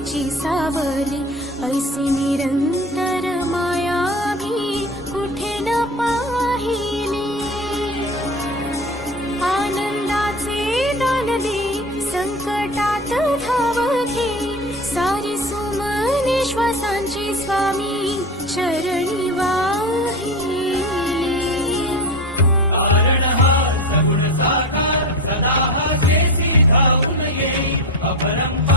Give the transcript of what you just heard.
करुणेची सावली, ऐसी निरंतर माया मी कुठे न पाहिली. आनंदाचे दान दे, संकटात धाव घे, सारी सुमने श्वासांची स्वामी चरणी वाहिली. कारण हा सगुण साकार, सदा हा जेसी धावून येई, अपरंपार